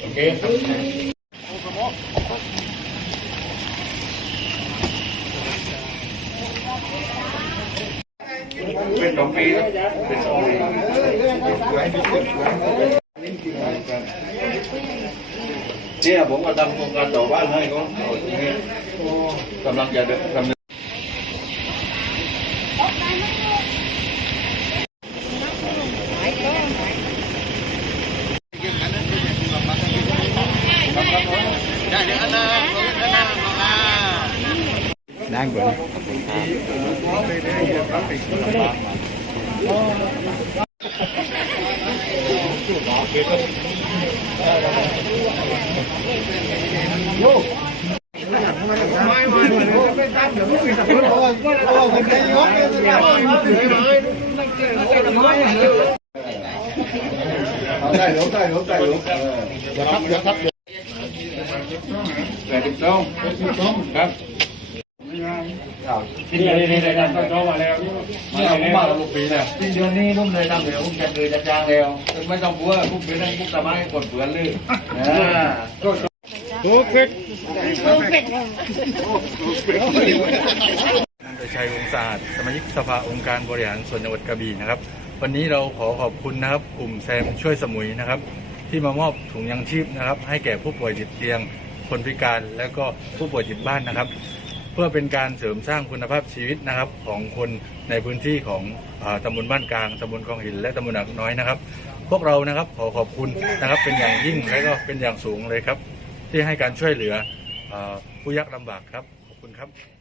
Okay. Bên đồng ý đó. Bên đồng ý. Thế là bốn con tâm con tổ bán hai con. Cầm lòng giờ được cầm đang vậy tay đúng tay đúng tay đúng giờ thấp giờ thấp giờ thấp giờ thấp giờ ให้เขาเอาอย่างนี้กำลังจะดำเนินนั่งก่อนได้ลงได้ลงได้ลงเดี๋ยวครับเดี๋ยวครับแต่ถูกต้องถูกต้องครับที่นี่ได้ทำต้อมาแล้วมาผมมาแล้วลูกปีแล้วทีเดือนนี้นุ่มเลยทำเดี๋ยวผมจะเดือจะจางแล้วไม่ต้องกลัวพวกปีนั้นพวกสมัยกดเปลือนเลยโอ่าทุกเป็ดนันตชัยวงศ์สะอาดสมาชิกสภาองค์การบริหารส่วนจังหวัดกระบี่นะครับ วันนี้เราขอขอบคุณนะครับกลุ่มแซมช่วยสมุยนะครับ ที่มามอบถุงยังชีพนะครับ ให้แก่ผู้ป่วยติดเตียงคนพิการและก็ผู้ป่วยติดบ้านนะครับ เพื่อเป็นการเสริมสร้างคุณภาพชีวิตนะครับ ของคนในพื้นที่ของอตำบลบ้านกลางตำบลคลองหินและตำบลหนักน้อยนะครับ พวกเรานะครับขอขอบคุณนะครับเป็นอย่างยิ่งและก็เป็นอย่างสูงเลยครับ ที่ให้การช่วยเหลืออผู้ยากลำบากครับขอบคุณครับ